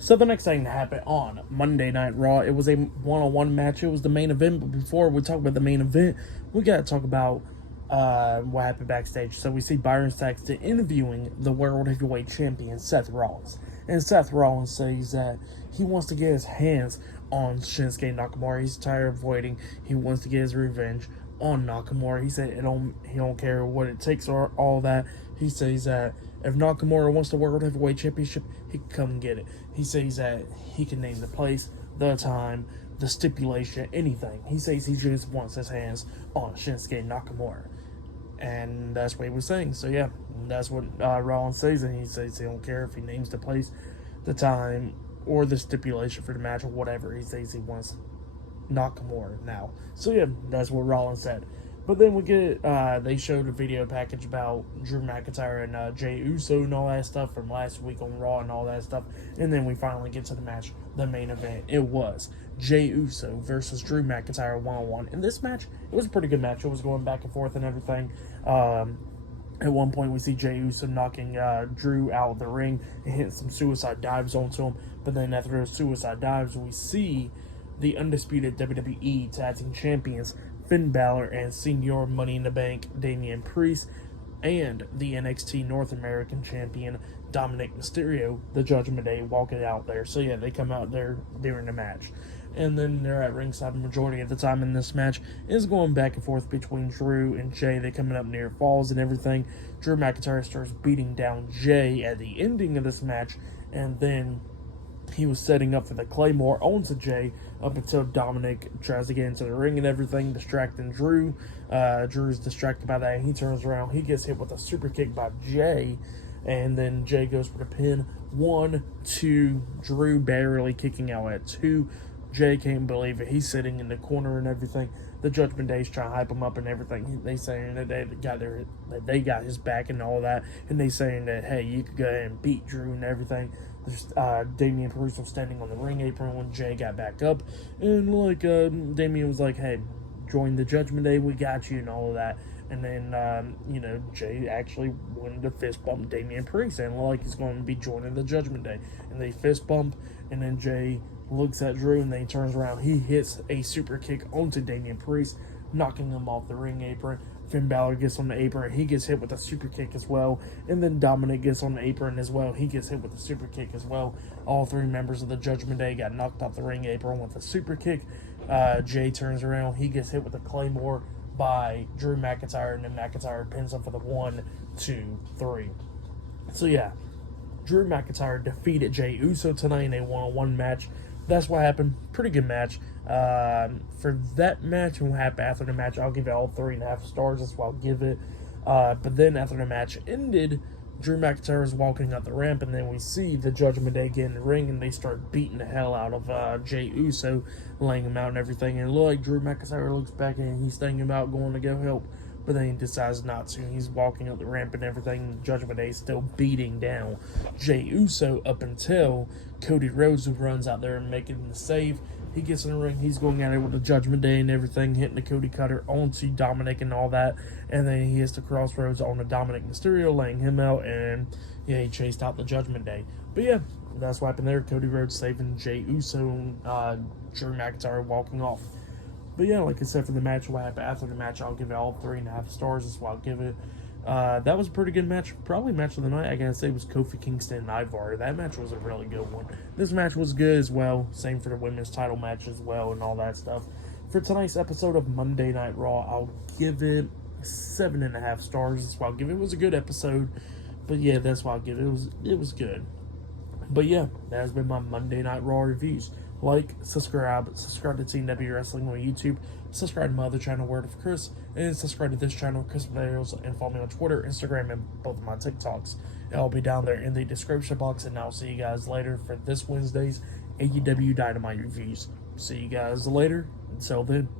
So the next thing that happened on Monday Night Raw, it was a one-on-one match. It was the main event. But before we talk about the main event, we got to talk about what happened backstage. So we see Byron Saxton interviewing the World Heavyweight Champion, Seth Rollins. And Seth Rollins says that he wants to get his hands on Shinsuke Nakamura. He's tired of waiting. He wants to get his revenge on Nakamura. He said he don't care what it takes or all that. He says that if Nakamura wants the World Heavyweight Championship, he can come and get it. He says that he can name the place, the time, the stipulation, anything. He says he just wants his hands on Shinsuke Nakamura. And that's what he was saying. So yeah, that's what Rollins says. And he says he don't care if he names the place, the time, or the stipulation for the match or whatever. He says he wants Nakamura now. So yeah, that's what Rollins said. But then we get, they showed a video package about Drew McIntyre and Jey Uso and all that stuff from last week on Raw and all that stuff. And then we finally get to the match, the main event. It was Jey Uso versus Drew McIntyre one-on-one. In this match, it was a pretty good match. It was going back and forth and everything. At one point, we see Jey Uso knocking Drew out of the ring and hitting some suicide dives onto him. But then after those suicide dives, we see the undisputed WWE Tag Team Champions, Finn Balor and Senior Money in the Bank, Damian Priest, and the NXT North American Champion, Dominic Mysterio, the Judgment Day, walking out there. So yeah, they come out there during the match. And then they're at ringside. The majority of the time in this match is going back and forth between Drew and Jey. They're coming up near falls and everything. Drew McIntyre starts beating down Jey at the ending of this match, and then he was setting up for the Claymore onto Jey up until Dominic tries to get into the ring and everything, distracting Drew. Drew's distracted by that, and he turns around. He gets hit with a super kick by Jey, and then Jey goes for the pin. 1, 2, Drew barely kicking out at 2. Jey can't believe it. He's sitting in the corner and everything. The Judgment Day's trying to hype him up and everything. They saying that they got his back and all that, and they saying that, hey, you could go ahead and beat Drew and everything. There's Damian Priest was standing on the ring apron when Jey got back up, and Damian was like, hey, join the Judgment Day, we got you and all of that. And then Jey actually wanted to fist bump Damian Priest and like he's going to be joining the Judgment Day, and they fist bump, and then Jey looks at Drew and then he turns around. He hits a super kick onto Damian Priest, knocking him off the ring apron. Finn Balor gets on the apron. He gets hit with a super kick as well. And then Dominic gets on the apron as well. He gets hit with a super kick as well. All 3 members of the Judgment Day got knocked off the ring apron with a super kick. Jey turns around. He gets hit with a Claymore by Drew McIntyre. And then McIntyre pins him for the 1, 2, 3. So yeah, Drew McIntyre defeated Jey Uso tonight in a one-on-one match. That's what happened. Pretty good match. For that match and what happened after the match, I'll give it all 3.5 stars. That's what I'll give it. But then after the match ended, Drew McIntyre is walking up the ramp, and then we see the Judgment Day get in the ring, and they start beating the hell out of Jey Uso, laying him out and everything. And it looked like Drew McIntyre looks back and he's thinking about going to go help, but then he decides not to. He's walking up the ramp and everything. The Judgment Day is still beating down Jey Uso up until Cody Rhodes, who runs out there and making the save. He gets in the ring. He's going at it with the Judgment Day and everything, hitting the Cody Cutter onto Dominic and all that. And then he hits the Crossroads on the Dominic Mysterio, laying him out. And yeah, he chased out the Judgment Day. But yeah, that's what happened there. Cody Rhodes saving Jey Uso and Drew McIntyre walking off. But yeah, like I said, for the match, what happened after the match, I'll give it all 3.5 stars. That's what I'll give it. That was a pretty good match. Probably match of the night, I gotta say, was Kofi Kingston and Ivar. That match was a really good one. This match was good as well. Same for the women's title match as well and all that stuff. For tonight's episode of Monday Night Raw, I'll give it 7.5 stars. That's what I'll give it. It was a good episode. But yeah, that's what I'll give it. It was good. But yeah, that has been my Monday Night Raw reviews. Like, subscribe to Team W Wrestling on YouTube, subscribe to my other channel, Word of Chris, and subscribe to this channel, Chris Videos, and follow me on Twitter, Instagram, and both of my TikToks. It'll be down there in the description box, and I'll see you guys later for this Wednesday's AEW Dynamite reviews. See you guys later. Until then.